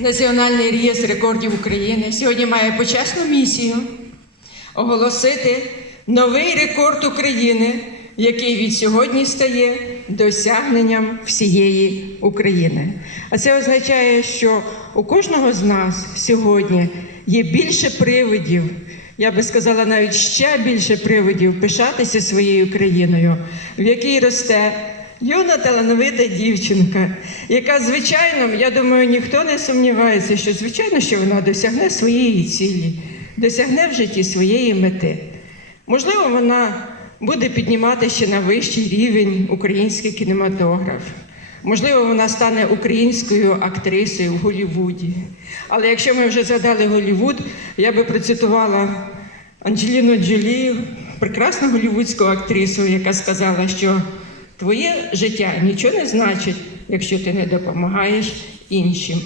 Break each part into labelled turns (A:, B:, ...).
A: Національний реєстр рекордів України сьогодні має почесну місію оголосити новий рекорд України, який від сьогодні стає досягненням всієї України. А це означає, що у кожного з нас сьогодні є більше привидів. Я би сказала, навіть ще більше привидів пишатися своєю країною, в якій росте юна талановита дівчинка, яка, звичайно, я думаю, ніхто не сумнівається, що звичайно, що вона досягне своєї цілі, досягне в житті своєї мети. Можливо, вона буде піднімати ще на вищий рівень український кінематограф. Можливо, вона стане українською актрисою в Голлівуді. Але якщо ми вже згадали Голлівуд, я би процитувала Анджеліну Джолі, прекрасну голлівудську актрису, яка сказала, що твоє життя нічого не значить, якщо ти не допомагаєш іншим.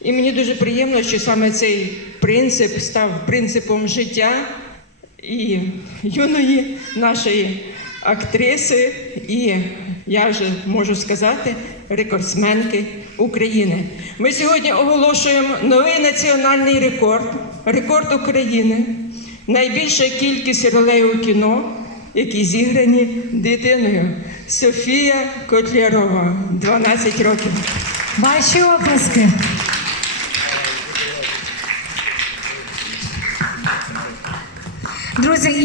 A: І мені дуже приємно, що саме цей принцип став принципом життя і юної нашої актриси, і я вже можу сказати, рекордсменки України. Ми сьогодні оголошуємо новий національний рекорд, рекорд України. Найбільша кількість ролей у кіно, які зіграні дитиною. Софія Котлярова, 12 років.
B: Ваші оплески. Друзі,